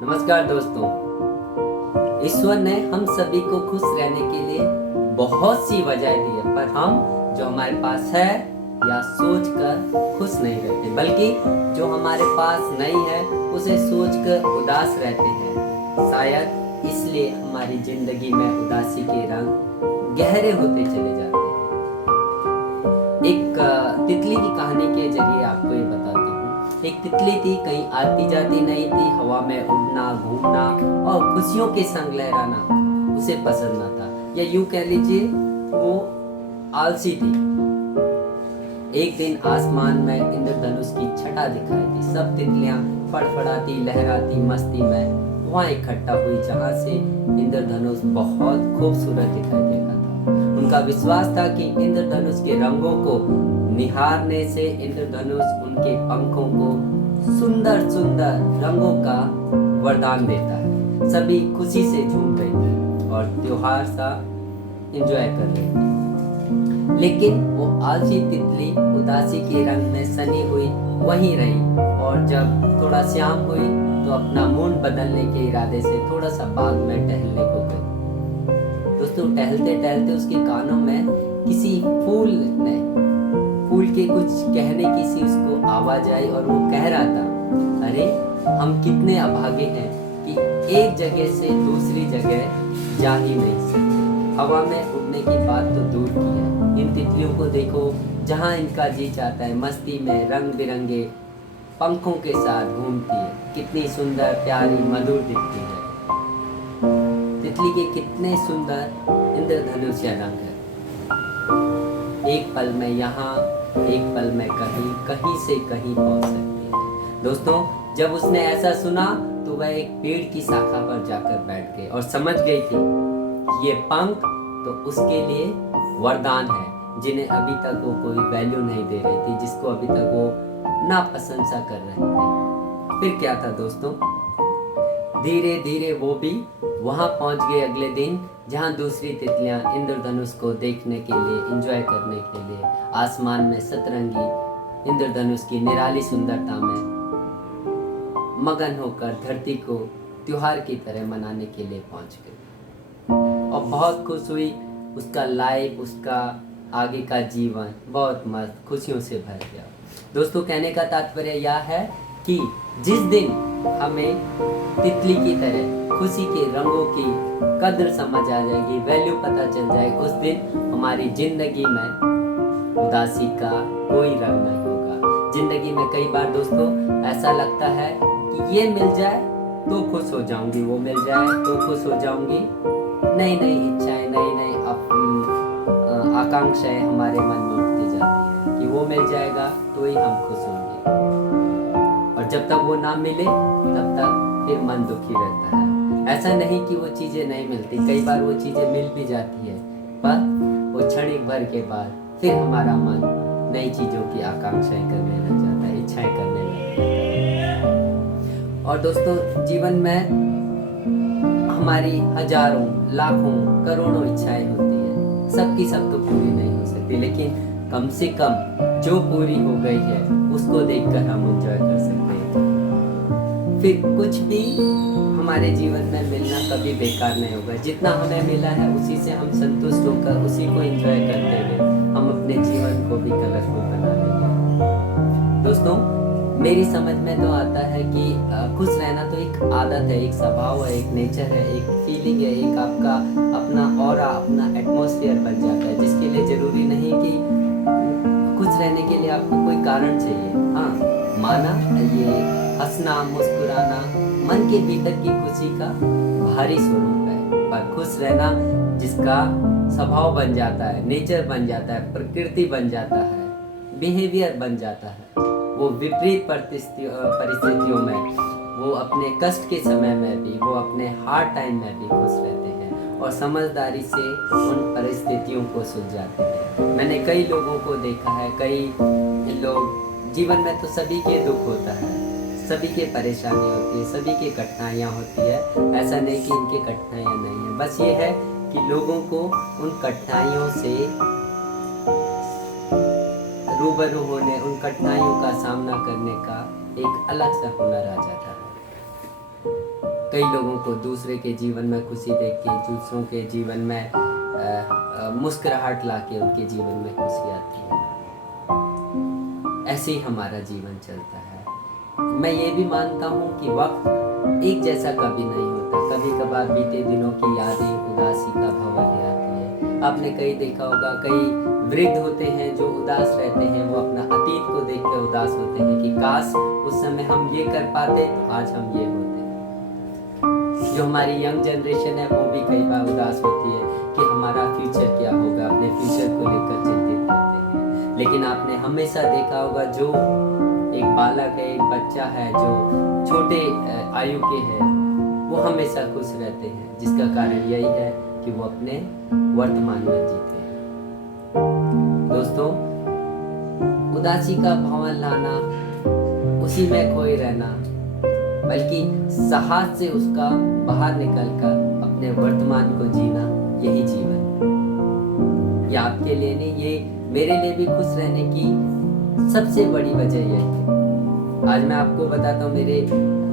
नमस्कार दोस्तों। ईश्वर ने हम सभी को खुश रहने के लिए बहुत सी वजह दी है, पर हम जो हमारे पास है या सोचकर खुश नहीं रहते, बल्कि जो हमारे पास नहीं है उसे सोचकर उदास रहते हैं। शायद इसलिए हमारी जिंदगी में उदासी के रंग गहरे होते चले जाते हैं। एक तितली की कहानी के जरिए आपको ये बताता हूँ। एक तितली थी, कहीं आती जाती नहीं थी। हवा में उड़ना, घूमना और खुशियों के संग लहराना उसे पसंद न था, या यूं कह लीजिए वो आलसी थी। एक दिन आसमान में इंद्रधनुष की छटा दिखाई दी। सब तितलियां फड़फड़ाती, लहराती मस्ती में वहां इकट्ठा हुई, जहां से इंद्रधनुष बहुत खूबसूरत दिखाई देता था। उनका विश्वास था कि इंद्रधनुष के रंगों को निहारने से इंद्रधनुष उनके पंखों को सुंदर सुंदर रंगों का वरदान देता है। सभी खुशी से झूम रहे थे और त्योहार सा एंजॉय कर रहे थे, लेकिन वो आलसी तितली उदासी के रंग में सनी हुई वहीं रही। और जब थोड़ा शाम हुई तो अपना मूड बदलने के इरादे से थोड़ा सा बाग में टहलने को गई। दोस्तों, टहलते टहलते उसके कानों में किसी फूल के कुछ कहने की सी उसको आवाज आई, और वो कह रहा था, अरे हम कितने अभागे हैं कि एक जगह से दूसरी जगह जा ही नहीं सकते। हवा में उड़ने की बात तो दूर की है, इन तितलियों को देखो, जहाँ इनका जी चाहता है मस्ती में रंग बिरंगे पंखों के साथ घूमती है। कितनी सुंदर, प्यारी, मधुर दिखती है। तितली के कितने सुंदर इंद्रधनुषीय रंग है। एक पल में यहाँ, एक पल में कहीं, कहीं से कहीं पहुंच सकती है। दोस्तों, जब उसने ऐसा सुना तो वह एक पेड़ की शाखा पर जाकर बैठ गई और समझ गई थी कि ये पंख तो उसके लिए वरदान है, जिन्हें अभी तक वो कोई वैल्यू नहीं दे रही थी, जिसको अभी तक वो नापसंद सा कर रही थी। फिर क्या था दोस्तों, धीरे धीरे वो भी वहां पहुंच गए अगले दिन, जहां दूसरी तितलियां इंद्रधनुष को देखने के लिए, एंजॉय करने के लिए आसमान में सतरंगी इंद्रधनुष की निराली सुंदरता में मगन होकर धरती को त्योहार की तरह मनाने के लिए पहुंच गई और बहुत खुश हुई। उसका लाइफ, उसका आगे का जीवन बहुत मस्त खुशियों से भर गया। दोस्तों, कहने का तात्पर्य यह है कि जिस दिन हमें तितली की तरह खुशी के रंगों की कद्र समझ आ जाएगी, वैल्यू पता चल जाएगी, उस दिन हमारी जिंदगी में उदासी का कोई रंग नहीं होगा। जिंदगी में कई बार दोस्तों ऐसा लगता है कि ये मिल जाए तो खुश हो जाऊंगी, वो मिल जाए तो खुश हो जाऊंगी। नई नई इच्छाएं, नई नई आकांक्षाएं हमारे मन में उठती जाती है कि वो मिल जाएगा तो ही हम खुश होंगे, और जब तक वो ना मिले तब तक फिर मन दुखी रहता है। ऐसा नहीं कि वो चीजें नहीं मिलती, कई बार वो चीजें मिल भी जाती है, पर वो क्षणिक भर के बाद फिर हमारा मन नई चीजों की आकांक्षाएं करने लग जाता है, इच्छाएं करने लग जाता है। और दोस्तों, जीवन में हमारी हजारों, लाखों, करोड़ों इच्छाएं होती है, सबकी सब तो पूरी नहीं हो सकती, लेकिन कम से कम जो पूरी हो गई है उसको देखकर हम एंजॉय कर सकते हैं। फिर कुछ भी हमारे जीवन में मिलना कभी बेकार नहीं होगा। जितना हमें मिला है उसी से हम संतुष्ट होकर उसी को एंजॉय करते हुए हम अपने जीवन को भी कलरफुल बना लेंगे। दोस्तों, मेरी समझ में तो आता है कि खुश रहना तो एक आदत है, एक स्वभाव है, एक नेचर है, एक फीलिंग है, एक आपका अपना ऑरा, अपना एटमॉस्फेयर बन जाता है, जिसके लिए जरूरी नहीं कि खुश रहने के लिए आपको कोई कारण चाहिए। हाँ, माना ये हंसना, मुस्कुराना मन के भीतर की खुशी का भारी स्वरूप है, पर खुश रहना जिसका स्वभाव बन जाता है, नेचर बन जाता है, प्रकृति बन जाता है, बिहेवियर बन जाता है, वो विपरीत परिस्थितियों में, वो अपने कष्ट के समय में भी, वो अपने हार्ड टाइम में भी खुश रहते हैं और समझदारी से उन परिस्थितियों को सुलझाते हैं। मैंने कई लोगों को देखा है, कई लोग जीवन में तो सभी के दुख होता है, सभी के परेशानियाँ होती है, सभी की कठिनाइयाँ होती है। ऐसा नहीं कि इनकी कठिनाइयाँ नहीं है, बस ये है कि लोगों को उन कठिनाइयों से रूबरू होने, उन कठिनाइयों का सामना करने का एक अलग सा हुनर आ जाता है। कई लोगों को दूसरे के जीवन में खुशी देख के, दूसरों के जीवन में मुस्कुराहट ला के उनके जीवन में खुशी आती है। ऐसे ही हमारा जीवन चलता है। मैं ये भी मानता हूँ कि वक्त एक जैसा कभी नहीं होता। कभी कभार बीते दिनों की यादें उदासी का भंवर ले आती है। आपने कई देखा होगा, कई वृद्ध होते हैं जो उदास रहते हैं, वो अपना अतीत को देख कर उदास होते हैं कि काश उस समय हम ये कर पाते तो आज हम ये होते। जो हमारी यंग जनरेशन है वो भी कई बार उदास होती है कि हमारा फ्यूचर क्या होगा, अपने फ्यूचर को लेकर चिंतित करते हैं। लेकिन आपने हमेशा देखा होगा, जो एक बालक है, एक बच्चा है जो छोटे आयु के हैं, वो हमेशा खुश रहते हैं, जिसका कारण यही है कि वो अपने वर्तमान में जीते हैं। दोस्तों, उदासी का भाव लाना, उसी में खोए रहना, बल्कि साहस से उसका बाहर निकलकर अपने वर्तमान को जीना, यही जीवन। ये आपके लिए नहीं, ये मेरे लिए भी खुश रहने की सबसे बड़ी वजह यही है। आज मैं आपको बताता हूँ मेरे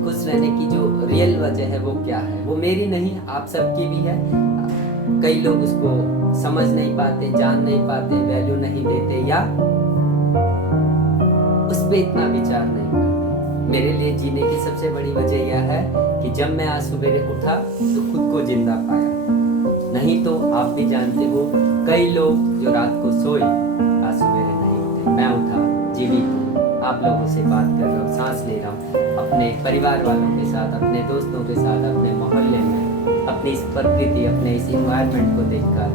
खुश रहने की जो रियल वजह है वो क्या है। वो मेरी नहीं, आप सबकी भी है। कई लोग उसको समझ नहीं पाते, जान नहीं पाते, वैल्यू नहीं देते या उस पर इतना विचार नहीं करते। मेरे लिए जीने की सबसे बड़ी वजह यह है कि जब मैं आज सवेरे उठा तो खुद को जिंदा पाया। नहीं तो आप भी जानते हो, कई लोग जो रात को सोए आज सवेरे नहीं उठे। मैं उठा, जीवित हूँ, आप लोगों से बात कर रहा हूँ, सांस ले रहा हूँ, अपने परिवार वालों के साथ, अपने दोस्तों के साथ, अपने मोहल्ले में, अपनी इस प्रकृति, अपने इस इन्वायरमेंट को देखकर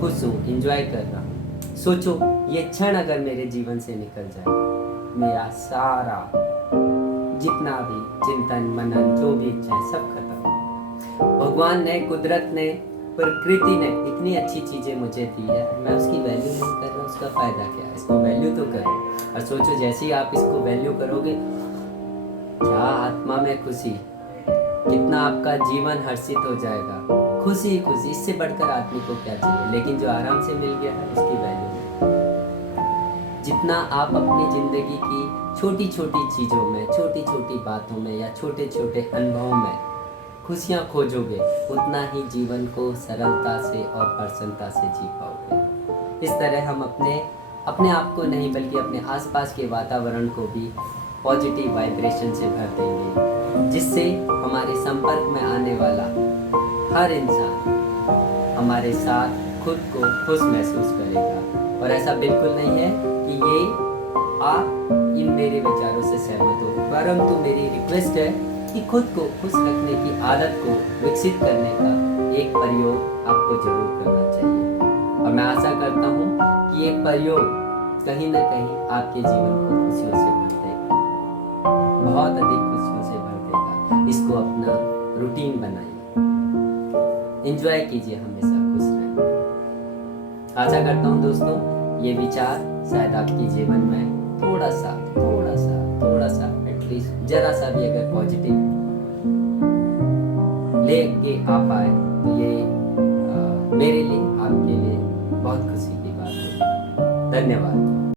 खुश हूँ, एंजॉय कर रहा हूँ। सोचो, ये क्षण अगर मेरे जीवन से निकल जाए, मेरा सारा जितना भी चिंतन मनन जो भी इच्छा सब खत्म। भगवान ने, कुदरत ने, प्रकृति ने इतनी अच्छी चीजें मुझे दी है, मैं उसकी वैल्यू नहीं कर रहा, उसका फायदा क्या है? इसको वैल्यू तो करो। और सोचो, जैसे ही आप इसको वैल्यू करोगे, क्या आत्मा में खुशी, कितना आपका जीवन हर्षित हो जाएगा। खुशी खुशी, इससे बढ़कर आदमी को क्या चाहिए? लेकिन जो आराम से मिल गया है उसकी वैल्यू नहीं। जितना आप अपनी जिंदगी की छोटी छोटी चीजों में, छोटी छोटी बातों में या छोटे छोटे अनुभवों में खुशियां खोजोगे, उतना ही जीवन को सरलता से और प्रसन्नता से जी पाओगे। इस तरह हम अपने आप को नहीं, बल्कि अपने आसपास के वातावरण को भी पॉजिटिव वाइब्रेशन से भर देंगे, जिससे हमारे संपर्क में आने वाला हर इंसान हमारे साथ खुद को खुश महसूस करेगा। और ऐसा बिल्कुल नहीं है कि ये आप इन मेरे विचारों से सहमत हो, परंतु मेरी रिक्वेस्ट है कि खुद को खुश रखने की आदत को विकसित करने का एक प्रयोग आपको जरूर करना चाहिए। और मैं आशा करता हूँ कि ये प्रयोग कहीं ना कहीं आपके जीवन को खुशियों से भर देगा, बहुत अधिक खुशियों से भर देगा। इसको अपना रूटीन बनाइए, एंजॉय कीजिए, हमेशा खुश रहें। आशा करता हूँ दोस्तों, ये विचार शायद आपके जीवन में थोड़ा सा एटलीस्ट जरा सा भी अगर पॉजिटिव लेके आ पाए तो ये मेरे लिए, आपके लिए बहुत खुशी की बात है। धन्यवाद।